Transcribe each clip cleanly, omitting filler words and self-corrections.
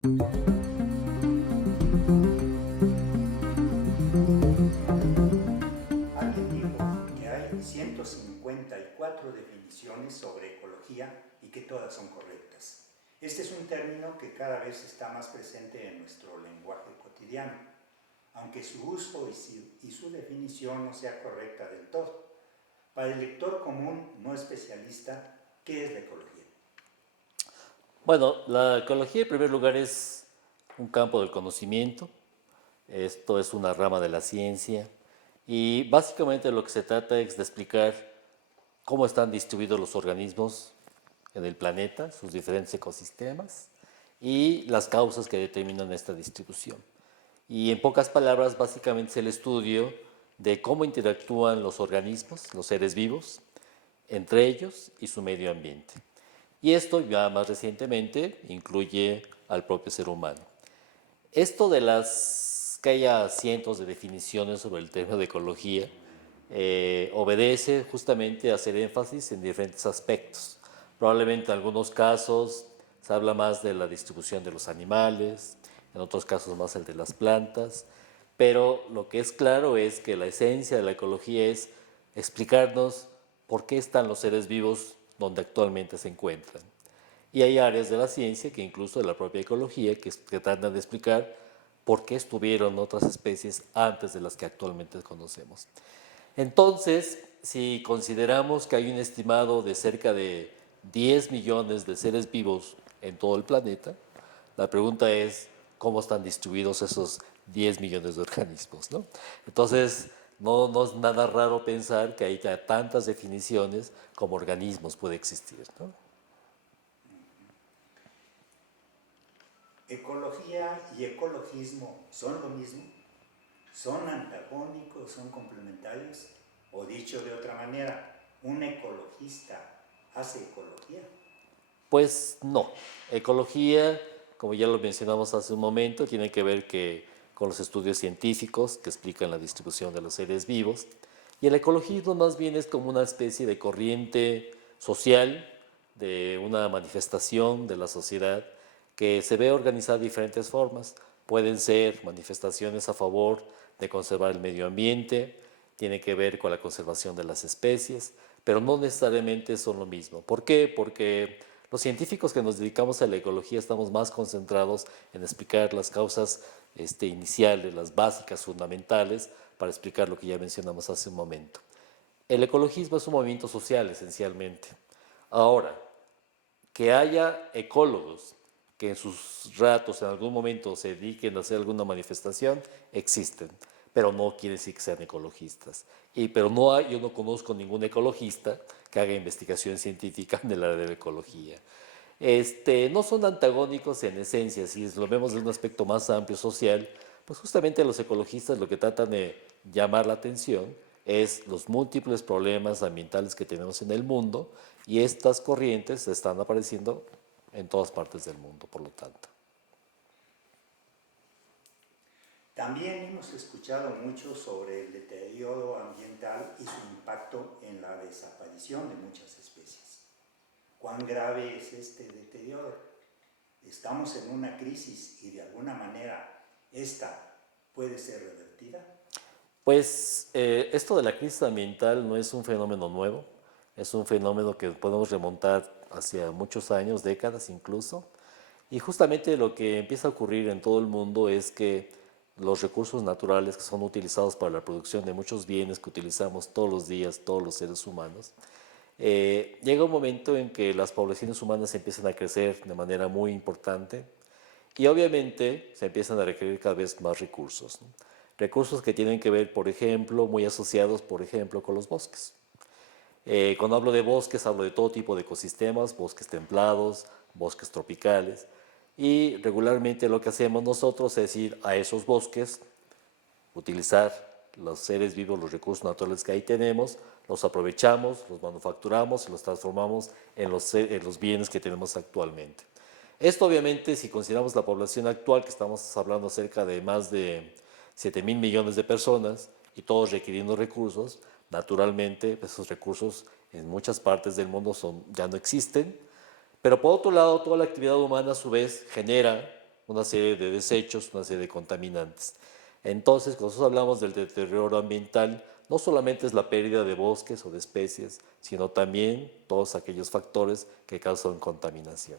Alguien dijo que hay 154 definiciones sobre ecología y que todas son correctas. Este es un término que cada vez está más presente en nuestro lenguaje cotidiano, aunque su uso y su definición no sea correcta del todo. Para el lector común, no especialista, ¿qué es la ecología? Bueno, la ecología en primer lugar es un campo del conocimiento, esto es una rama de la ciencia y básicamente lo que se trata es de explicar cómo están distribuidos los organismos en el planeta, sus diferentes ecosistemas y las causas que determinan esta distribución. Y en pocas palabras, básicamente es el estudio de cómo interactúan los organismos, los seres vivos, entre ellos y su medio ambiente. Y esto ya más recientemente incluye al propio ser humano. Esto de que haya cientos de definiciones sobre el tema de ecología obedece justamente a hacer énfasis en diferentes aspectos. Probablemente en algunos casos se habla más de la distribución de los animales, en otros casos más el de las plantas, pero lo que es claro es que la esencia de la ecología es explicarnos por qué están los seres vivos donde actualmente se encuentran. Y hay áreas de la ciencia, que incluso de la propia ecología, que tratan de explicar por qué estuvieron otras especies antes de las que actualmente conocemos. Entonces, si consideramos que hay un estimado de cerca de 10 millones de seres vivos en todo el planeta, la pregunta es cómo están distribuidos esos 10 millones de organismos, ¿no? Entonces, no es nada raro pensar que hay tantas definiciones como organismos puede existir, ¿no? ¿Ecología y ecologismo son lo mismo? ¿Son antagónicos, son complementarios? O dicho de otra manera, ¿un ecologista hace ecología? Pues no. Ecología, como ya lo mencionamos hace un momento, tiene que ver con los estudios científicos que explican la distribución de los seres vivos. Y el ecologismo más bien es como una especie de corriente social, de una manifestación de la sociedad que se ve organizada de diferentes formas. Pueden ser manifestaciones a favor de conservar el medio ambiente, tiene que ver con la conservación de las especies, pero no necesariamente son lo mismo. ¿Por qué? Porque los científicos que nos dedicamos a la ecología estamos más concentrados en explicar las causas iniciales, las básicas, fundamentales, para explicar lo que ya mencionamos hace un momento. El ecologismo es un movimiento social, esencialmente. Ahora, que haya ecólogos que en sus ratos, en algún momento, se dediquen a hacer alguna manifestación, existen, pero no quiere decir que sean ecologistas. Pero yo no conozco ningún ecologista que haga investigación científica en el área de la ecología. No son antagónicos en esencia, si lo vemos de un aspecto más amplio social, pues justamente los ecologistas lo que tratan de llamar la atención es los múltiples problemas ambientales que tenemos en el mundo y estas corrientes están apareciendo en todas partes del mundo, por lo tanto. También hemos escuchado mucho sobre el deterioro ambiental y su impacto en la desaparición de muchas especies. ¿Cuán grave es este deterioro? ¿Estamos en una crisis y de alguna manera esta puede ser revertida? Pues esto de la crisis ambiental no es un fenómeno nuevo, es un fenómeno que podemos remontar hacia muchos años, décadas incluso, y justamente lo que empieza a ocurrir en todo el mundo es que los recursos naturales que son utilizados para la producción de muchos bienes que utilizamos todos los días, todos los seres humanos, llega un momento en que las poblaciones humanas empiezan a crecer de manera muy importante y obviamente se empiezan a requerir cada vez más recursos, ¿no? Recursos que tienen que ver, por ejemplo, muy asociados, por ejemplo, con los bosques. Cuando hablo de bosques, hablo de todo tipo de ecosistemas, bosques templados, bosques tropicales. Y regularmente lo que hacemos nosotros es ir a esos bosques, utilizar los seres vivos, los recursos naturales que ahí tenemos, los aprovechamos, los manufacturamos y los transformamos en los bienes que tenemos actualmente. Esto obviamente, si consideramos la población actual, que estamos hablando cerca de más de 7.000 millones de personas y todos requiriendo recursos, naturalmente esos recursos en muchas partes del mundo ya no existen, pero por otro lado toda la actividad humana a su vez genera una serie de desechos, una serie de contaminantes. Entonces, cuando nosotros hablamos del deterioro ambiental, no solamente es la pérdida de bosques o de especies, sino también todos aquellos factores que causan contaminación.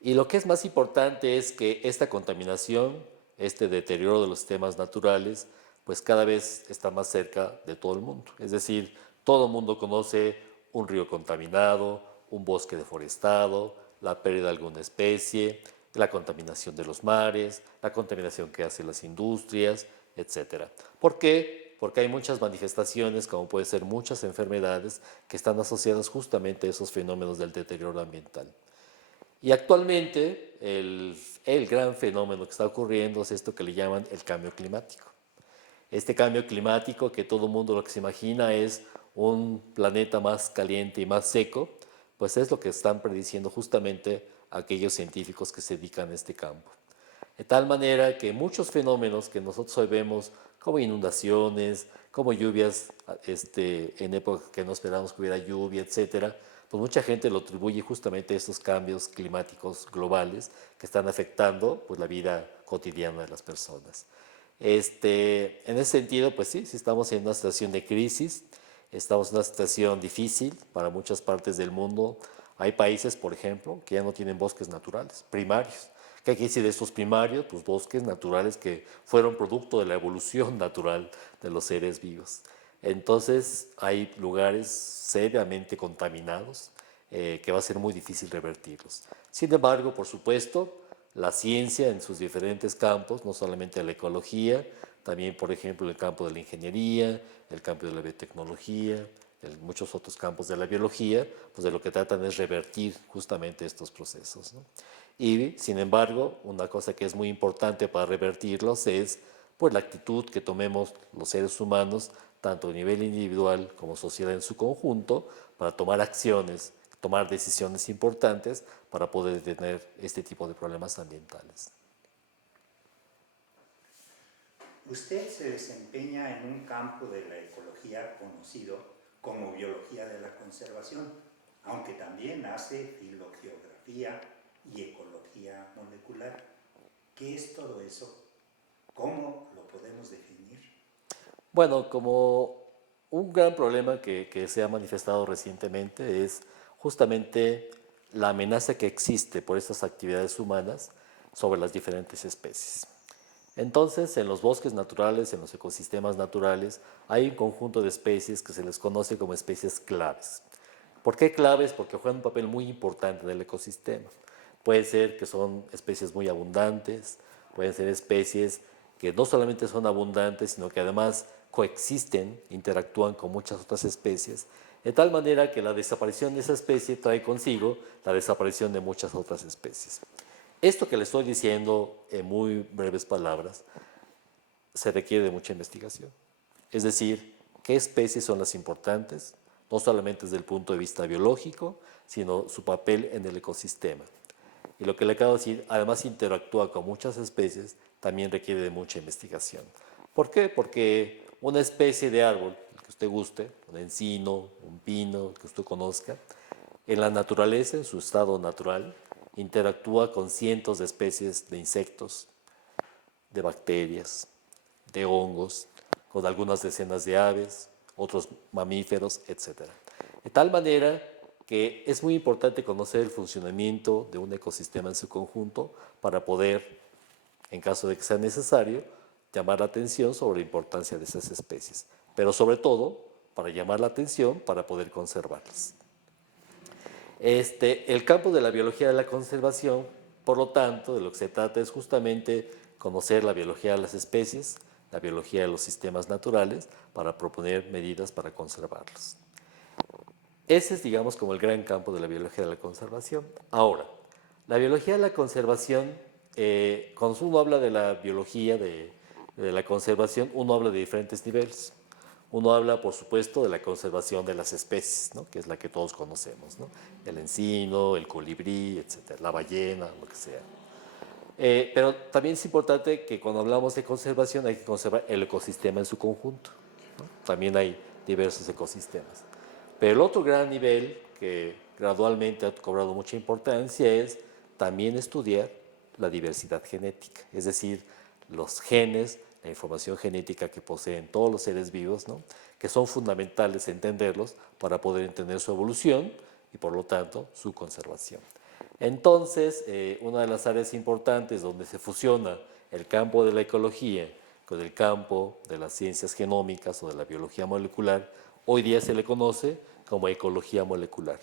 Y lo que es más importante es que esta contaminación, este deterioro de los sistemas naturales, pues cada vez está más cerca de todo el mundo. Es decir, todo el mundo conoce un río contaminado, un bosque deforestado, la pérdida de alguna especie, la contaminación de los mares, la contaminación que hacen las industrias, etc. ¿Por qué? Porque hay muchas manifestaciones, como pueden ser muchas enfermedades, que están asociadas justamente a esos fenómenos del deterioro ambiental. Y actualmente el gran fenómeno que está ocurriendo es esto que le llaman el cambio climático. Este cambio climático que todo el mundo lo que se imagina es un planeta más caliente y más seco, pues es lo que están prediciendo justamente aquellos científicos que se dedican a este campo. De tal manera que muchos fenómenos que nosotros hoy vemos, como inundaciones, como lluvias en épocas que no esperábamos que hubiera lluvia, etcétera, pues mucha gente lo atribuye justamente a estos cambios climáticos globales que están afectando pues, la vida cotidiana de las personas. En ese sentido, pues sí estamos en una situación de crisis, estamos en una situación difícil para muchas partes del mundo. Hay países, por ejemplo, que ya no tienen bosques naturales, primarios. ¿Qué quiere decir de estos primarios? Pues bosques naturales que fueron producto de la evolución natural de los seres vivos. Entonces hay lugares seriamente contaminados que va a ser muy difícil revertirlos. Sin embargo, por supuesto, la ciencia en sus diferentes campos, no solamente la ecología, también, por ejemplo, el campo de la ingeniería, el campo de la biotecnología, muchos otros campos de la biología, pues de lo que tratan es revertir justamente estos procesos, ¿no? Y, sin embargo, una cosa que es muy importante para revertirlos es pues, la actitud que tomemos los seres humanos, tanto a nivel individual como sociedad en su conjunto, para tomar acciones, tomar decisiones importantes para poder detener este tipo de problemas ambientales. Usted se desempeña en un campo de la ecología conocido como biología de la conservación, aunque también hace filogeografía y ecología molecular. ¿Qué es todo eso? ¿Cómo lo podemos definir? Bueno, como un gran problema que se ha manifestado recientemente es justamente la amenaza que existe por estas actividades humanas sobre las diferentes especies. Entonces, en los bosques naturales, en los ecosistemas naturales, hay un conjunto de especies que se les conoce como especies claves. ¿Por qué claves? Porque juegan un papel muy importante en el ecosistema. Puede ser que son especies muy abundantes, pueden ser especies que no solamente son abundantes, sino que además coexisten, interactúan con muchas otras especies, de tal manera que la desaparición de esa especie trae consigo la desaparición de muchas otras especies. Esto que le estoy diciendo en muy breves palabras se requiere de mucha investigación. Es decir, qué especies son las importantes, no solamente desde el punto de vista biológico, sino su papel en el ecosistema. Y lo que le acabo de decir, además interactúa con muchas especies, también requiere de mucha investigación. ¿Por qué? Porque una especie de árbol, el que usted guste, un encino, un pino, el que usted conozca, en la naturaleza, en su estado natural, interactúa con cientos de especies de insectos, de bacterias, de hongos, con algunas decenas de aves, otros mamíferos, etc. De tal manera que es muy importante conocer el funcionamiento de un ecosistema en su conjunto para poder, en caso de que sea necesario, llamar la atención sobre la importancia de esas especies, pero sobre todo para llamar la atención para poder conservarlas. El campo de la biología de la conservación, por lo tanto, de lo que se trata es justamente conocer la biología de las especies, la biología de los sistemas naturales, para proponer medidas para conservarlos. Ese es, digamos, como el gran campo de la biología de la conservación. Ahora, la biología de la conservación, cuando uno habla de la biología de la conservación, uno habla de diferentes niveles. Uno habla, por supuesto, de la conservación de las especies, ¿no? Que es la que todos conocemos, ¿no? El encino, el colibrí, etcétera, la ballena, lo que sea. Pero también es importante que cuando hablamos de conservación hay que conservar el ecosistema en su conjunto, ¿no? También hay diversos ecosistemas. Pero el otro gran nivel que gradualmente ha cobrado mucha importancia es también estudiar la diversidad genética, es decir, los genes, la información genética que poseen todos los seres vivos, ¿no? Que son fundamentales entenderlos para poder entender su evolución y por lo tanto su conservación. Entonces, una de las áreas importantes donde se fusiona el campo de la ecología con el campo de las ciencias genómicas o de la biología molecular, hoy día se le conoce como ecología molecular.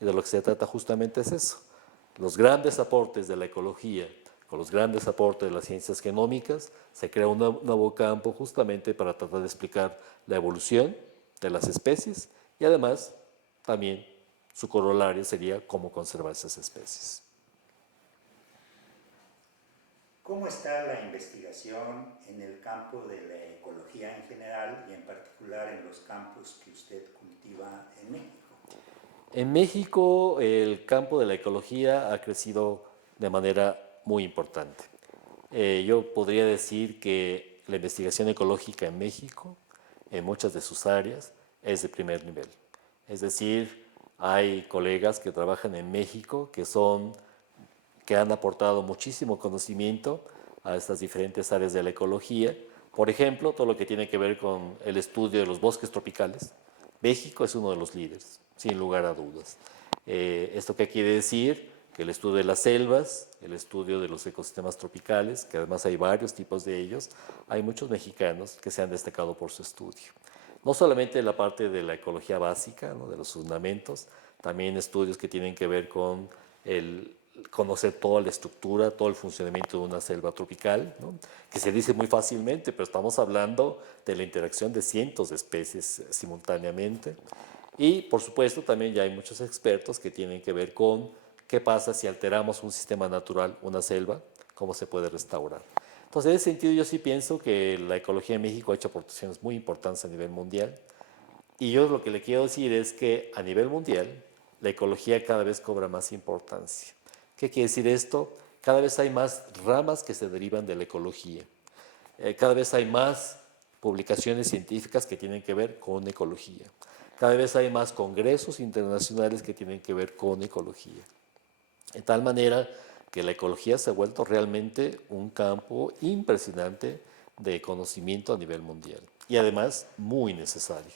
Y de lo que se trata justamente es eso. Los grandes aportes de la ecología con los grandes aportes de las ciencias genómicas, se crea un nuevo campo justamente para tratar de explicar la evolución de las especies y además también su corolario sería cómo conservar esas especies. ¿Cómo está la investigación en el campo de la ecología en general y en particular en los campos que usted cultiva en México? En México el campo de la ecología ha crecido de manera muy importante. Yo podría decir que la investigación ecológica en México, en muchas de sus áreas, es de primer nivel. Es decir, hay colegas que trabajan en México que han aportado muchísimo conocimiento a estas diferentes áreas de la ecología. Por ejemplo, todo lo que tiene que ver con el estudio de los bosques tropicales. México es uno de los líderes, sin lugar a dudas. ¿Esto qué quiere decir? Que el estudio de las selvas, el estudio de los ecosistemas tropicales, que además hay varios tipos de ellos, hay muchos mexicanos que se han destacado por su estudio. No solamente la parte de la ecología básica, ¿no? De los fundamentos, también estudios que tienen que ver con el conocer toda la estructura, todo el funcionamiento de una selva tropical, ¿no? Que se dice muy fácilmente, pero estamos hablando de la interacción de cientos de especies simultáneamente. Y por supuesto también ya hay muchos expertos que tienen que ver con qué pasa si alteramos un sistema natural, una selva, cómo se puede restaurar. Entonces, en ese sentido yo sí pienso que la ecología en México ha hecho aportaciones muy importantes a nivel mundial. Y yo lo que le quiero decir es que a nivel mundial la ecología cada vez cobra más importancia. ¿Qué quiere decir esto? Cada vez hay más ramas que se derivan de la ecología. Cada vez hay más publicaciones científicas que tienen que ver con ecología. Cada vez hay más congresos internacionales que tienen que ver con ecología. De tal manera que la ecología se ha vuelto realmente un campo impresionante de conocimiento a nivel mundial y además muy necesario.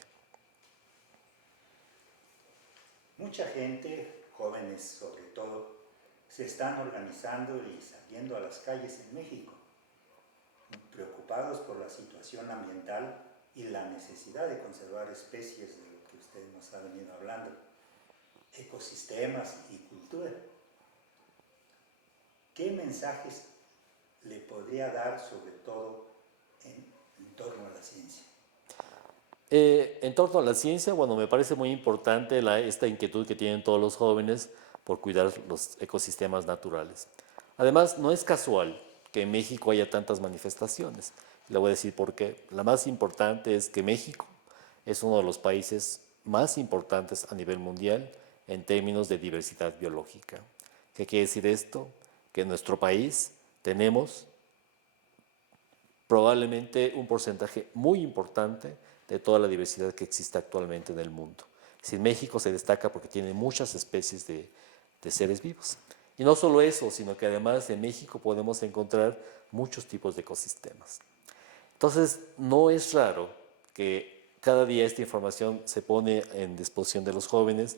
Mucha gente, jóvenes sobre todo, se están organizando y saliendo a las calles en México, preocupados por la situación ambiental y la necesidad de conservar especies de lo que usted nos ha venido hablando, ecosistemas y cultura. ¿Qué mensajes le podría dar sobre todo en torno a la ciencia? En torno a la ciencia, bueno, me parece muy importante esta inquietud que tienen todos los jóvenes por cuidar los ecosistemas naturales. Además, no es casual que en México haya tantas manifestaciones. Le voy a decir por qué. La más importante es que México es uno de los países más importantes a nivel mundial en términos de diversidad biológica. ¿Qué quiere decir esto? Que en nuestro país tenemos probablemente un porcentaje muy importante de toda la diversidad que existe actualmente en el mundo. Es decir, México se destaca porque tiene muchas especies de seres vivos. Y no solo eso, sino que además en México podemos encontrar muchos tipos de ecosistemas. Entonces, no es raro que cada día esta información se pone en disposición de los jóvenes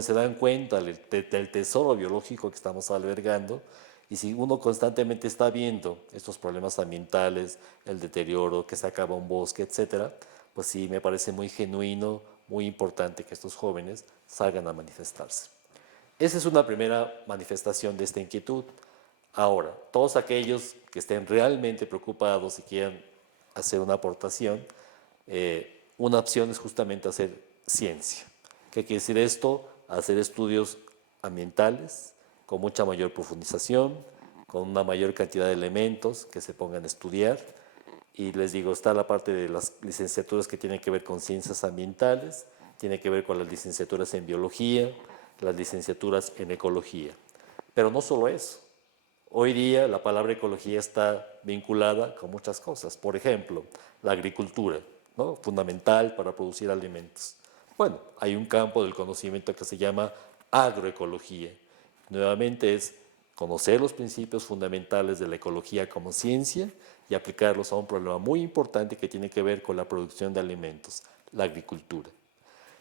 se dan cuenta del tesoro biológico que estamos albergando, y si uno constantemente está viendo estos problemas ambientales, el deterioro, que se acaba un bosque, etcétera, pues sí me parece muy genuino, muy importante que estos jóvenes salgan a manifestarse. Esa es una primera manifestación de esta inquietud. Ahora, todos aquellos que estén realmente preocupados y quieran hacer una aportación, una opción es justamente hacer ciencia. ¿Qué quiere decir esto? Hacer estudios ambientales con mucha mayor profundización, con una mayor cantidad de elementos que se pongan a estudiar. Y les digo, está la parte de las licenciaturas que tienen que ver con ciencias ambientales, tiene que ver con las licenciaturas en biología, las licenciaturas en ecología. Pero no solo eso. Hoy día la palabra ecología está vinculada con muchas cosas. Por ejemplo, la agricultura, ¿no? Fundamental para producir alimentos. Bueno, hay un campo del conocimiento que se llama agroecología. Nuevamente es conocer los principios fundamentales de la ecología como ciencia y aplicarlos a un problema muy importante que tiene que ver con la producción de alimentos, la agricultura.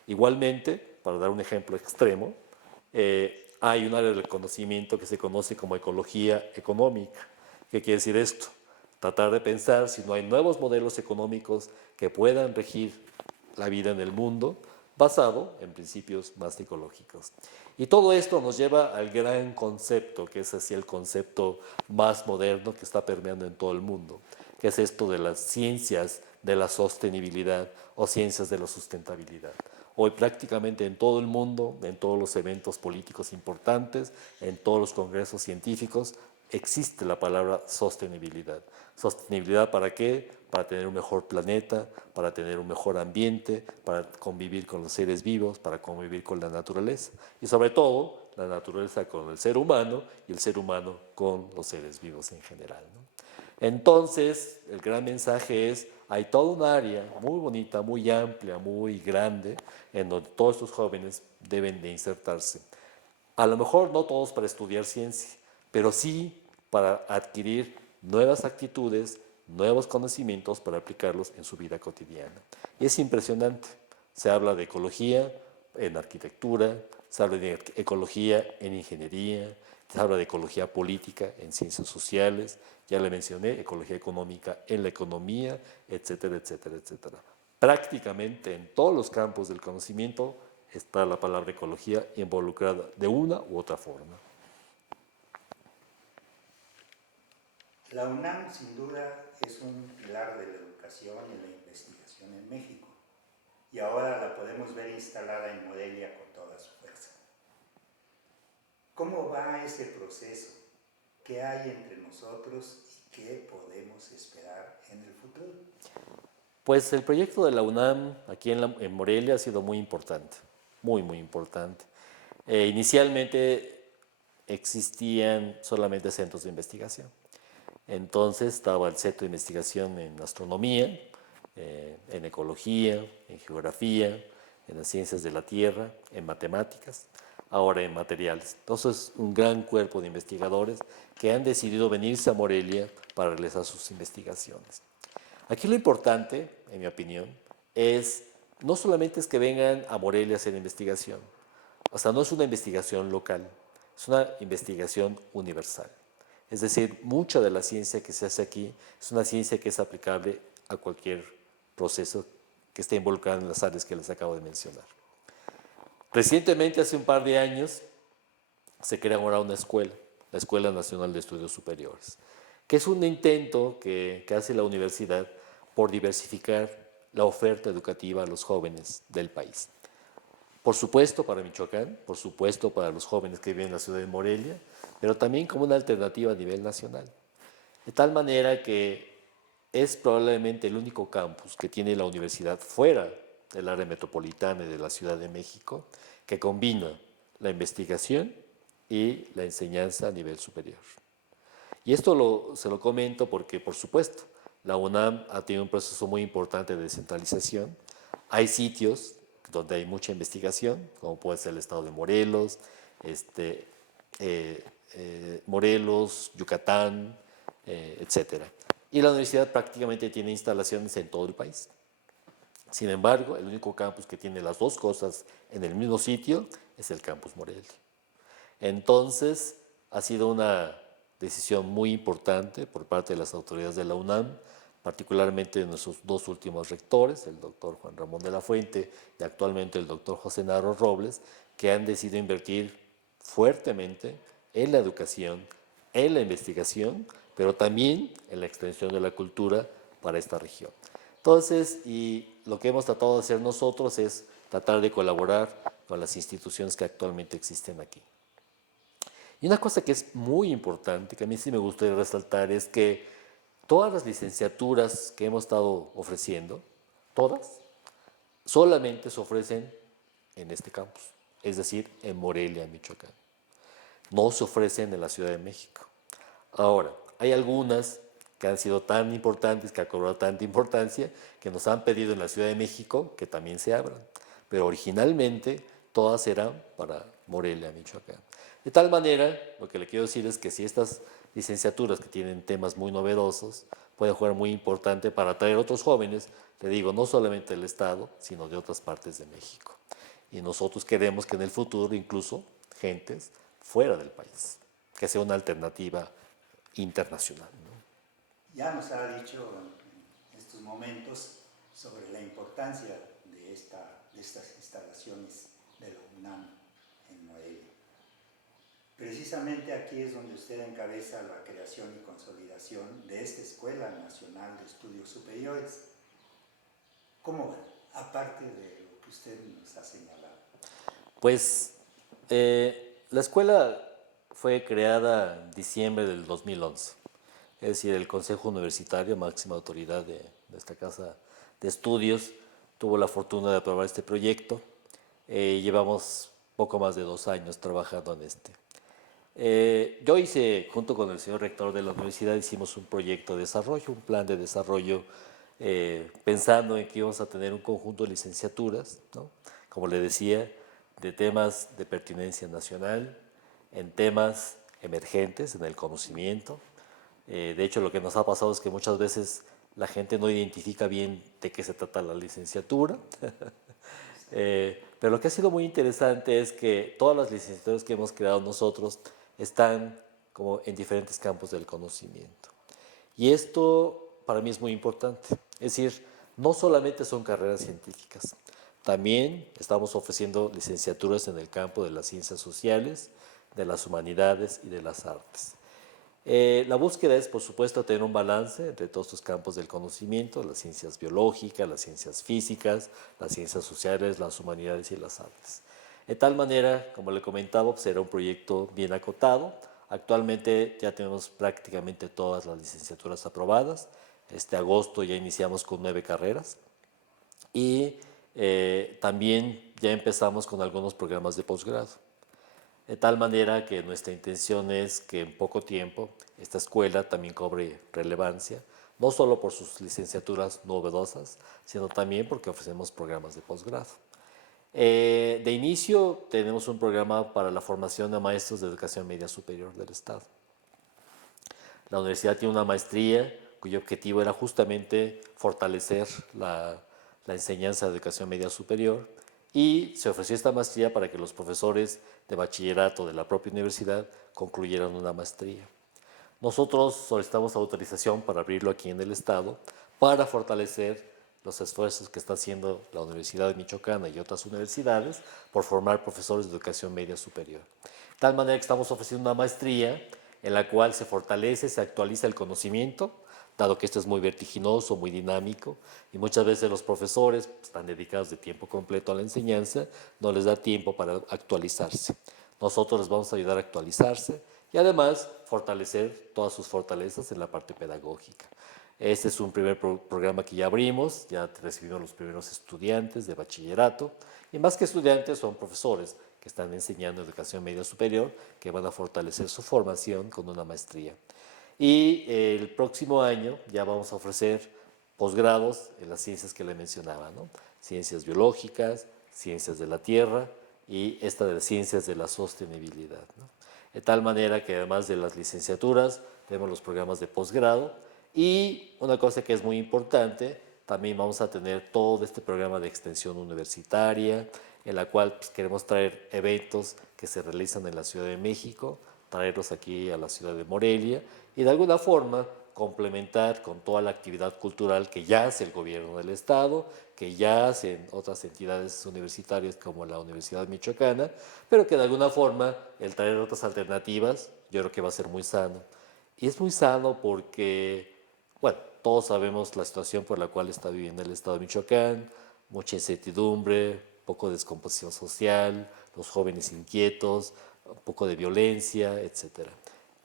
Igualmente, para dar un ejemplo extremo, hay un área del conocimiento que se conoce como ecología económica. ¿Qué quiere decir esto? Tratar de pensar si no hay nuevos modelos económicos que puedan regir la vida en el mundo basado en principios más ecológicos. Y todo esto nos lleva al gran concepto, que es así el concepto más moderno que está permeando en todo el mundo, que es esto de las ciencias de la sostenibilidad o ciencias de la sustentabilidad. Hoy prácticamente en todo el mundo, en todos los eventos políticos importantes, en todos los congresos científicos, existe la palabra sostenibilidad. ¿Sostenibilidad para qué? Para tener un mejor planeta, para tener un mejor ambiente, para convivir con los seres vivos, para convivir con la naturaleza. Y sobre todo, la naturaleza con el ser humano y el ser humano con los seres vivos en general, ¿no? Entonces, el gran mensaje es, hay toda un área muy bonita, muy amplia, muy grande, en donde todos estos jóvenes deben de insertarse. A lo mejor no todos para estudiar ciencia, pero sí para adquirir nuevas actitudes, nuevos conocimientos para aplicarlos en su vida cotidiana. Y es impresionante. Se habla de ecología en arquitectura, se habla de ecología en ingeniería, se habla de ecología política en ciencias sociales, ya le mencioné, ecología económica en la economía, etcétera, etcétera, etcétera. Prácticamente en todos los campos del conocimiento está la palabra ecología involucrada de una u otra forma. La UNAM sin duda es un pilar de la educación y la investigación en México, y ahora la podemos ver instalada en Morelia con toda su fuerza. ¿Cómo va ese proceso? ¿Qué hay entre nosotros y qué podemos esperar en el futuro? Pues el proyecto de la UNAM aquí en Morelia ha sido muy importante, muy, muy importante. Inicialmente existían solamente centros de investigación. Entonces estaba el centro de investigación en astronomía, en ecología, en geografía, en las ciencias de la tierra, en matemáticas, ahora en materiales. Entonces, un gran cuerpo de investigadores que han decidido venirse a Morelia para realizar sus investigaciones. Aquí lo importante, en mi opinión, es no solamente es que vengan a Morelia a hacer investigación, o sea, no es una investigación local, es una investigación universal. Es decir, mucha de la ciencia que se hace aquí es una ciencia que es aplicable a cualquier proceso que esté involucrado en las áreas que les acabo de mencionar. Recientemente, hace un par de años, se crea ahora una escuela, la Escuela Nacional de Estudios Superiores, que es un intento que hace la universidad por diversificar la oferta educativa a los jóvenes del país. Por supuesto para Michoacán, por supuesto para los jóvenes que viven en la ciudad de Morelia, pero también como una alternativa a nivel nacional. De tal manera que es probablemente el único campus que tiene la universidad fuera del área metropolitana y de la Ciudad de México que combina la investigación y la enseñanza a nivel superior. Y esto se lo comento porque, por supuesto, la UNAM ha tenido un proceso muy importante de descentralización. Hay sitios donde hay mucha investigación, como puede ser el estado de Morelos, Morelos, Yucatán, etcétera. Y la universidad prácticamente tiene instalaciones en todo el país. Sin embargo, el único campus que tiene las dos cosas en el mismo sitio es el campus Morelia. Entonces, ha sido una decisión muy importante por parte de las autoridades de la UNAM, particularmente de nuestros dos últimos rectores, el doctor Juan Ramón de la Fuente y actualmente el doctor José Narro Robles, que han decidido invertir fuertemente en la educación, en la investigación, pero también en la extensión de la cultura para esta región. Entonces, y lo que hemos tratado de hacer nosotros es tratar de colaborar con las instituciones que actualmente existen aquí. Y una cosa que es muy importante, que a mí sí me gustaría resaltar, es que todas las licenciaturas que hemos estado ofreciendo, todas, solamente se ofrecen en este campus, es decir, en Morelia, Michoacán. No se ofrecen en la Ciudad de México. Ahora, hay algunas que han sido tan importantes, que han cobrado tanta importancia, que nos han pedido en la Ciudad de México que también se abran. Pero originalmente todas eran para Morelia, Michoacán. De tal manera, lo que le quiero decir es que si estas licenciaturas que tienen temas muy novedosos pueden jugar muy importante para atraer otros jóvenes, le digo, no solamente del Estado, sino de otras partes de México. Y nosotros queremos que en el futuro incluso gentes fuera del país, que sea una alternativa internacional, ¿no? Ya nos ha dicho en estos momentos sobre la importancia de estas instalaciones de la UNAM en Morelia. Precisamente aquí es donde usted encabeza la creación y consolidación de esta Escuela Nacional de Estudios Superiores. ¿Cómo va? Aparte de lo que usted nos ha señalado. Pues la escuela fue creada en diciembre del 2011. Es decir, el Consejo Universitario, máxima autoridad de esta casa de estudios, tuvo la fortuna de aprobar este proyecto. Llevamos poco más de 2 años trabajando en este. Yo hice, junto con el señor rector de la universidad, hicimos un proyecto de desarrollo, un plan de desarrollo, pensando en que íbamos a tener un conjunto de licenciaturas, ¿no? Como le decía, de temas de pertinencia nacional, en temas emergentes, en el conocimiento. De hecho, lo que nos ha pasado es que muchas veces la gente no identifica bien de qué se trata la licenciatura. Pero lo que ha sido muy interesante es que todas las licenciaturas que hemos creado nosotros están como en diferentes campos del conocimiento. Y esto para mí es muy importante. Es decir, no solamente son carreras científicas, también estamos ofreciendo licenciaturas en el campo de las ciencias sociales, de las humanidades y de las artes. La búsqueda es, por supuesto, tener un balance entre todos estos campos del conocimiento, las ciencias biológicas, las ciencias físicas, las ciencias sociales, las humanidades y las artes. De tal manera, como le comentaba, pues era un proyecto bien acotado. Actualmente ya tenemos prácticamente todas las licenciaturas aprobadas. Este agosto ya iniciamos con 9 carreras y también ya empezamos con algunos programas de posgrado. De tal manera que nuestra intención es que en poco tiempo esta escuela también cobre relevancia, no solo por sus licenciaturas novedosas, sino también porque ofrecemos programas de posgrado. De inicio tenemos un programa para la formación de maestros de educación media superior del Estado. La universidad tiene una maestría cuyo objetivo era justamente fortalecer la enseñanza de educación media superior y se ofreció esta maestría para que los profesores de bachillerato de la propia universidad concluyeran una maestría. Nosotros solicitamos autorización para abrirlo aquí en el Estado para fortalecer los esfuerzos que está haciendo la Universidad de Michoacán y otras universidades por formar profesores de educación media superior. De tal manera que estamos ofreciendo una maestría en la cual se fortalece, se actualiza el conocimiento, dado que esto es muy vertiginoso, muy dinámico, y muchas veces los profesores están dedicados de tiempo completo a la enseñanza, no les da tiempo para actualizarse. Nosotros les vamos a ayudar a actualizarse y además fortalecer todas sus fortalezas en la parte pedagógica. Este es un primer programa que ya abrimos, ya recibimos los primeros estudiantes de bachillerato, y más que estudiantes son profesores que están enseñando educación media superior, que van a fortalecer su formación con una maestría. Y el próximo año ya vamos a ofrecer posgrados en las ciencias que le mencionaba, ¿no? Ciencias biológicas, ciencias de la tierra y esta de las ciencias de la sostenibilidad, ¿no? De tal manera que además de las licenciaturas, tenemos los programas de posgrado y una cosa que es muy importante, también vamos a tener todo este programa de extensión universitaria, en la cual pues, queremos traer eventos que se realizan en la Ciudad de México, traerlos aquí a la ciudad de Morelia y de alguna forma complementar con toda la actividad cultural que ya hace el gobierno del Estado, que ya hacen otras entidades universitarias como la Universidad Michoacana, pero que de alguna forma el traer otras alternativas yo creo que va a ser muy sano. Y es muy sano porque, bueno, todos sabemos la situación por la cual está viviendo el Estado de Michoacán, mucha incertidumbre, poco de descomposición social, los jóvenes inquietos, un poco de violencia, etcétera.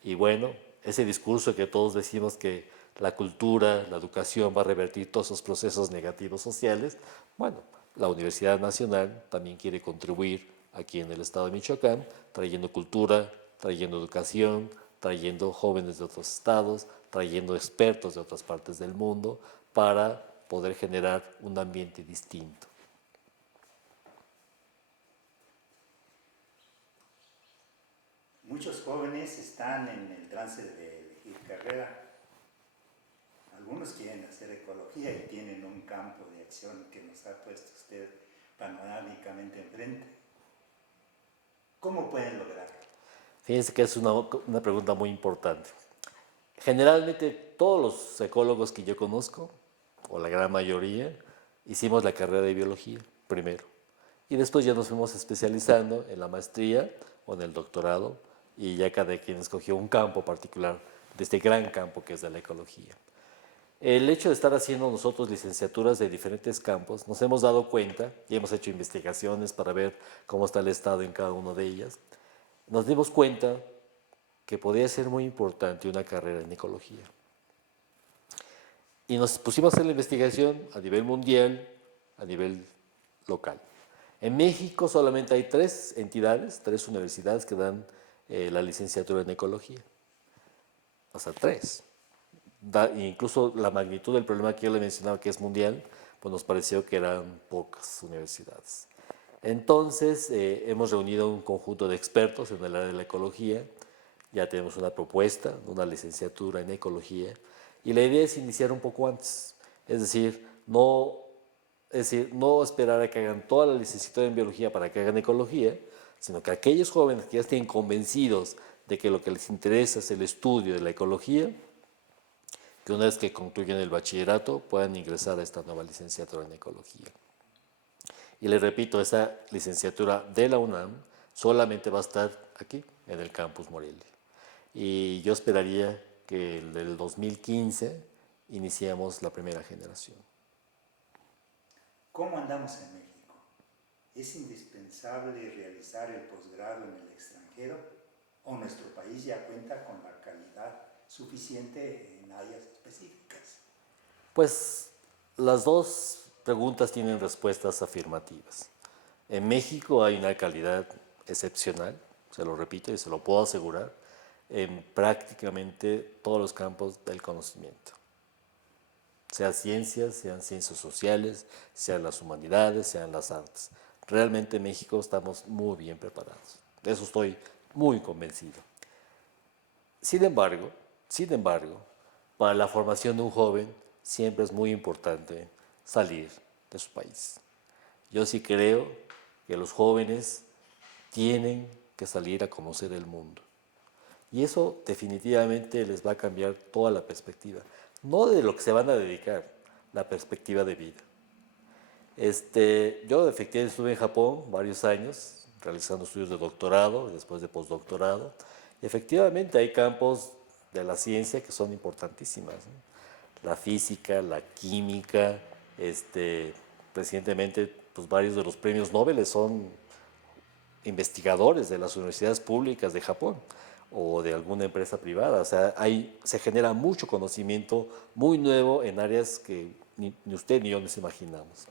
Y bueno, ese discurso que todos decimos que la cultura, la educación va a revertir todos esos procesos negativos sociales, bueno, la Universidad Nacional también quiere contribuir aquí en el estado de Michoacán, trayendo cultura, trayendo educación, trayendo jóvenes de otros estados, trayendo expertos de otras partes del mundo para poder generar un ambiente distinto. jóvenes están en el trance de elegir carrera. Algunos quieren hacer ecología y tienen un campo de acción que nos ha puesto usted panorámicamente enfrente. ¿Cómo pueden lograrlo? Fíjense que es una pregunta muy importante. Generalmente todos los ecólogos que yo conozco, o la gran mayoría, hicimos la carrera de biología primero. Y después ya nos fuimos especializando en la maestría o en el doctorado y ya cada quien escogió un campo particular de este gran campo que es de la ecología. El hecho de estar haciendo nosotros licenciaturas de diferentes campos, nos hemos dado cuenta y hemos hecho investigaciones para ver cómo está el estado en cada una de ellas. Nos dimos cuenta que podía ser muy importante una carrera en ecología. Y nos pusimos a hacer la investigación a nivel mundial, a nivel local. En México solamente hay 3 entidades, 3 universidades que dan la licenciatura en ecología. O sea, 3. Incluso la magnitud del problema que yo le mencionaba, que es mundial, pues nos pareció que eran pocas universidades. Entonces, hemos reunido un conjunto de expertos en el área de la ecología, ya tenemos una propuesta, una licenciatura en ecología, y la idea es iniciar un poco antes, es decir, no esperar a que hagan toda la licenciatura en biología para que hagan ecología, sino que aquellos jóvenes que ya estén convencidos de que lo que les interesa es el estudio de la ecología, que una vez que concluyan el bachillerato puedan ingresar a esta nueva licenciatura en ecología. Y les repito, esa licenciatura de la UNAM solamente va a estar aquí, en el campus Morelia. Y yo esperaría que en el 2015 iniciemos la primera generación. ¿Cómo andamos en México? ¿Es indispensable realizar el posgrado en el extranjero o nuestro país ya cuenta con la calidad suficiente en áreas específicas? Pues las dos preguntas tienen respuestas afirmativas. En México hay una calidad excepcional, se lo repito y se lo puedo asegurar, en prácticamente todos los campos del conocimiento. Sean ciencias, sean ciencias sociales, sean las humanidades, sean las artes. Realmente en México estamos muy bien preparados. De eso estoy muy convencido. Sin embargo, para la formación de un joven siempre es muy importante salir de su país. Yo sí creo que los jóvenes tienen que salir a conocer el mundo. Y eso definitivamente les va a cambiar toda la perspectiva. No de lo que se van a dedicar, la perspectiva de vida. Yo efectivamente estuve en Japón varios años, realizando estudios de doctorado y después de postdoctorado. Efectivamente hay campos de la ciencia que son importantísimas, ¿no? La física, la química, recientemente pues varios de los premios Nobel son investigadores de las universidades públicas de Japón o de alguna empresa privada. O sea, se genera mucho conocimiento muy nuevo en áreas que ni usted ni yo nos imaginamos.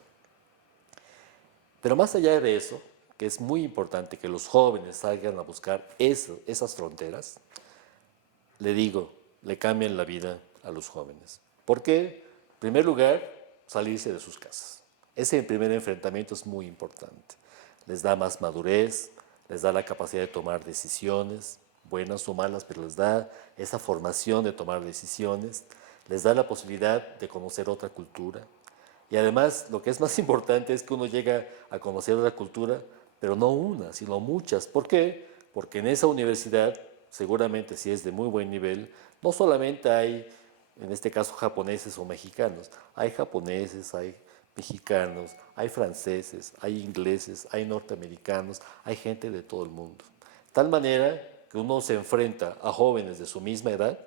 Pero más allá de eso, que es muy importante que los jóvenes salgan a buscar esas fronteras, le digo, le cambian la vida a los jóvenes. ¿Por qué? En primer lugar, salirse de sus casas. Ese primer enfrentamiento es muy importante. Les da más madurez, les da la capacidad de tomar decisiones, buenas o malas, pero les da esa formación de tomar decisiones, les da la posibilidad de conocer otra cultura. Y además, lo que es más importante es que uno llega a conocer otra cultura, pero no una, sino muchas. ¿Por qué? Porque en esa universidad, seguramente si es de muy buen nivel, no solamente hay, en este caso, japoneses o mexicanos, hay japoneses, hay mexicanos, hay franceses, hay ingleses, hay norteamericanos, hay gente de todo el mundo. De tal manera que uno se enfrenta a jóvenes de su misma edad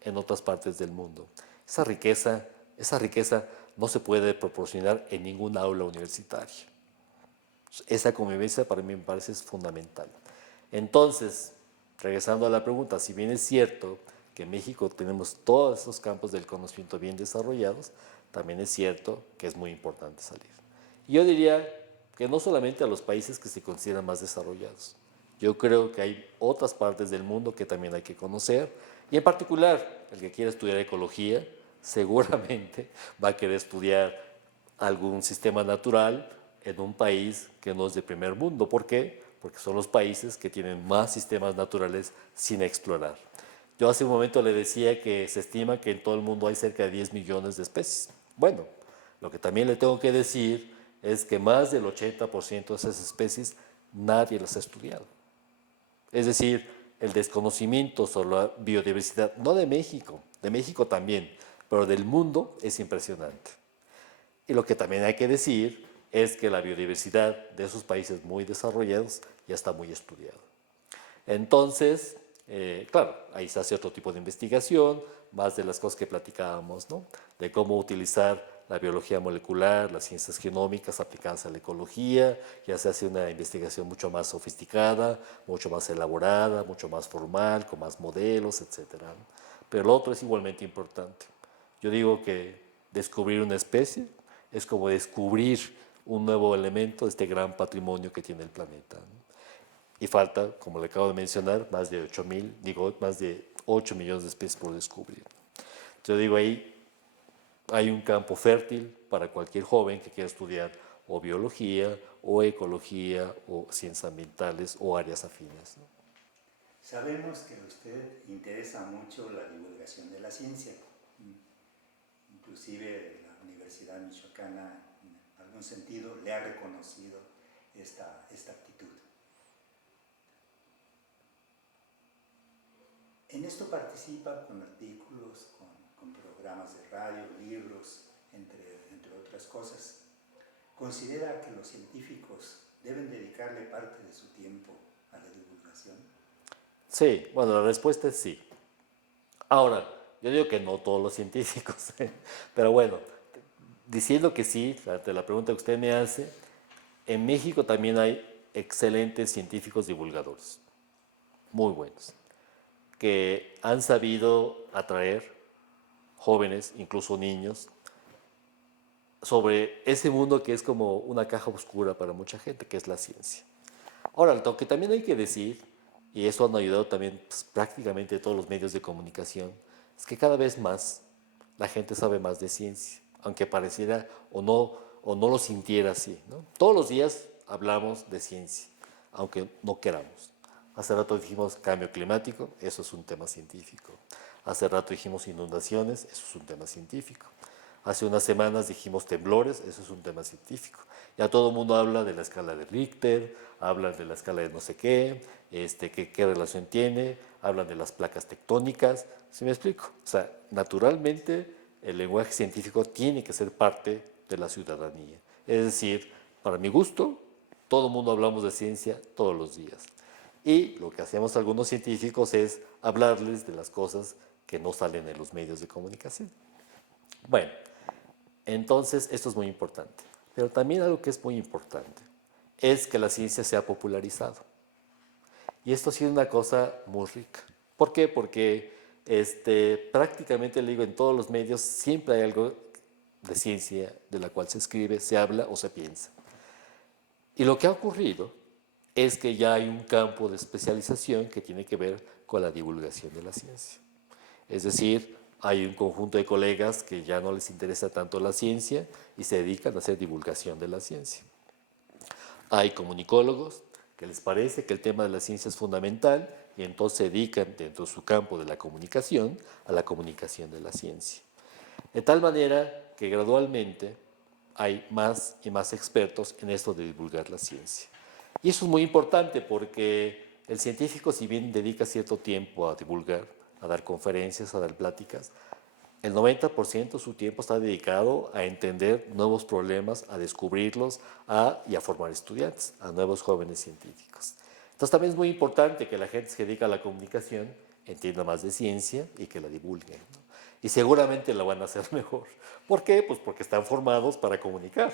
en otras partes del mundo. Esa riqueza no se puede proporcionar en ningún aula universitaria. Esa convivencia para mí me parece es fundamental. Entonces, regresando a la pregunta, si bien es cierto que en México tenemos todos esos campos del conocimiento bien desarrollados, también es cierto que es muy importante salir. Y yo diría que no solamente a los países que se consideran más desarrollados. Yo creo que hay otras partes del mundo que también hay que conocer, y en particular el que quiera estudiar ecología seguramente va a querer estudiar algún sistema natural en un país que no es de primer mundo. ¿Por qué? Porque son los países que tienen más sistemas naturales sin explorar. Yo hace un momento le decía que se estima que en todo el mundo hay cerca de 10 millones de especies. Bueno, lo que también le tengo que decir es que más del 80% de esas especies nadie las ha estudiado. Es decir, el desconocimiento sobre la biodiversidad, no de México también, pero del mundo es impresionante. Y lo que también hay que decir es que la biodiversidad de esos países muy desarrollados ya está muy estudiada. Entonces, claro, ahí se hace otro tipo de investigación, más de las cosas que platicábamos, ¿no? De cómo utilizar la biología molecular, las ciencias genómicas aplicadas a la ecología, ya se hace una investigación mucho más sofisticada, mucho más elaborada, mucho más formal, con más modelos, etc. Pero lo otro es igualmente importante. Yo digo que descubrir una especie es como descubrir un nuevo elemento de este gran patrimonio que tiene el planeta, ¿no? Y falta, como le acabo de mencionar, más de 8 millones de especies por descubrir. Yo digo, ahí hay un campo fértil para cualquier joven que quiera estudiar o biología, o ecología, o ciencias ambientales, o áreas afines, ¿no? Sabemos que a usted interesa mucho la divulgación de la ciencia. Inclusive la Universidad Michoacana, en algún sentido, le ha reconocido esta actitud. En esto participa con artículos, con programas de radio, libros, entre otras cosas. ¿Considera que los científicos deben dedicarle parte de su tiempo a la divulgación? Sí, bueno, la respuesta es sí. Ahora, yo digo que no todos los científicos, pero bueno, diciendo que sí, ante la pregunta que usted me hace, en México también hay excelentes científicos divulgadores, muy buenos, que han sabido atraer jóvenes, incluso niños, sobre ese mundo que es como una caja oscura para mucha gente, que es la ciencia. Ahora, lo que también hay que decir, y eso han ayudado también pues, prácticamente todos los medios de comunicación, es que cada vez más la gente sabe más de ciencia, aunque pareciera o no lo sintiera así, ¿no? Todos los días hablamos de ciencia, aunque no queramos. Hace rato dijimos cambio climático, eso es un tema científico. Hace rato dijimos inundaciones, eso es un tema científico. Hace unas semanas dijimos temblores, eso es un tema científico. Ya todo el mundo habla de la escala de Richter, hablan de la escala de no sé qué, qué relación tiene, hablan de las placas tectónicas. ¿Sí me explico? O sea, naturalmente el lenguaje científico tiene que ser parte de la ciudadanía. Es decir, para mi gusto, todo el mundo hablamos de ciencia todos los días. Y lo que hacemos algunos científicos es hablarles de las cosas que no salen en los medios de comunicación. Bueno, entonces esto es muy importante. Pero también algo que es muy importante es que la ciencia se ha popularizado. Y esto ha sido una cosa muy rica. ¿Por qué? Porque prácticamente, le digo, en todos los medios siempre hay algo de ciencia de la cual se escribe, se habla o se piensa. Y lo que ha ocurrido es que ya hay un campo de especialización que tiene que ver con la divulgación de la ciencia. Es decir, hay un conjunto de colegas que ya no les interesa tanto la ciencia y se dedican a hacer divulgación de la ciencia. Hay comunicólogos que les parece que el tema de la ciencia es fundamental y entonces se dedican dentro de su campo de la comunicación a la comunicación de la ciencia. De tal manera que gradualmente hay más y más expertos en esto de divulgar la ciencia. Y eso es muy importante porque el científico, si bien dedica cierto tiempo a divulgar, a dar conferencias, a dar pláticas, el 90% de su tiempo está dedicado a entender nuevos problemas, a descubrirlos y a formar estudiantes, a nuevos jóvenes científicos. Entonces también es muy importante que la gente que se dedica a la comunicación entienda más de ciencia y que la divulgue, ¿no? Y seguramente la van a hacer mejor. ¿Por qué? Pues porque están formados para comunicar.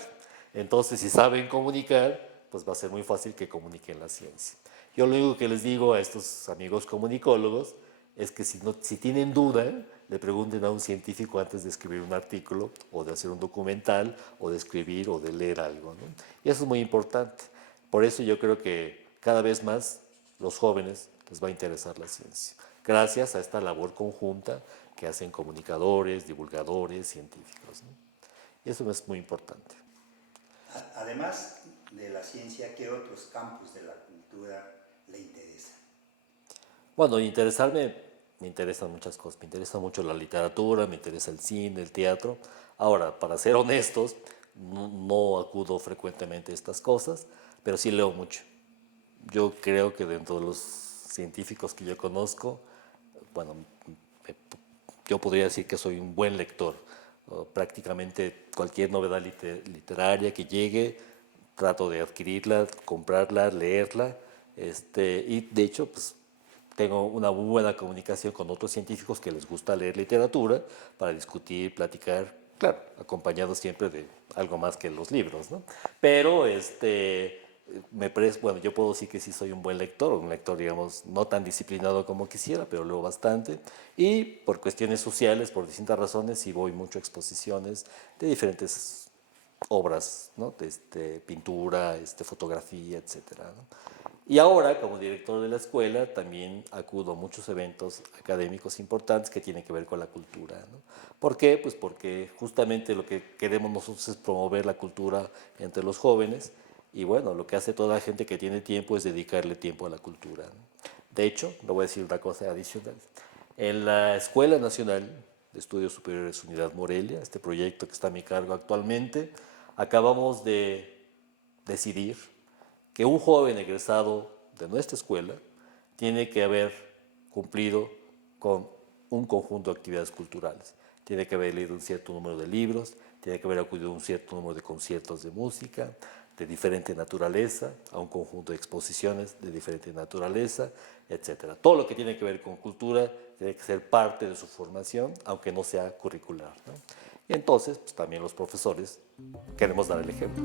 Entonces, si saben comunicar, pues va a ser muy fácil que comuniquen la ciencia. Yo lo único que les digo a estos amigos comunicólogos es que si tienen duda, le pregunten a un científico antes de escribir un artículo o de hacer un documental o de escribir o de leer algo, ¿no? Y eso es muy importante. Por eso yo creo que cada vez más los jóvenes les va a interesar la ciencia, gracias a esta labor conjunta que hacen comunicadores, divulgadores, científicos, ¿no? Y eso es muy importante. Además de la ciencia, ¿qué otros campos de la cultura cultura le interesa? Bueno, me interesan muchas cosas. Me interesa mucho la literatura, me interesa el cine, el teatro. Ahora, para ser honestos, no acudo frecuentemente a estas cosas, pero sí leo mucho. Yo creo que dentro de los científicos que yo conozco, bueno, me- yo podría decir que soy un buen lector. Prácticamente cualquier novedad literaria que llegue, trato de adquirirla, comprarla, leerla. Y de hecho, pues tengo una muy buena comunicación con otros científicos que les gusta leer literatura para discutir, platicar, claro, acompañado siempre de algo más que los libros, ¿no? Pero bueno, yo puedo decir que sí soy un lector, digamos, no tan disciplinado como quisiera, pero leo bastante. Y por cuestiones sociales, por distintas razones, sí voy mucho a exposiciones de diferentes obras, ¿no? Pintura, fotografía, etcétera, ¿no? Y ahora, como director de la escuela, también acudo a muchos eventos académicos importantes que tienen que ver con la cultura, ¿no? ¿Por qué? Pues porque justamente lo que queremos nosotros es promover la cultura entre los jóvenes y bueno, lo que hace toda la gente que tiene tiempo es dedicarle tiempo a la cultura, ¿no? De hecho, le voy a decir una cosa adicional. En la Escuela Nacional de Estudios Superiores Unidad Morelia, este proyecto que está a mi cargo actualmente, acabamos de decidir que un joven egresado de nuestra escuela tiene que haber cumplido con un conjunto de actividades culturales. Tiene que haber leído un cierto número de libros, tiene que haber acudido a un cierto número de conciertos de música de diferente naturaleza, a un conjunto de exposiciones de diferente naturaleza, etcétera. Todo lo que tiene que ver con cultura tiene que ser parte de su formación, aunque no sea curricular, ¿no? Y entonces, pues también los profesores queremos dar el ejemplo.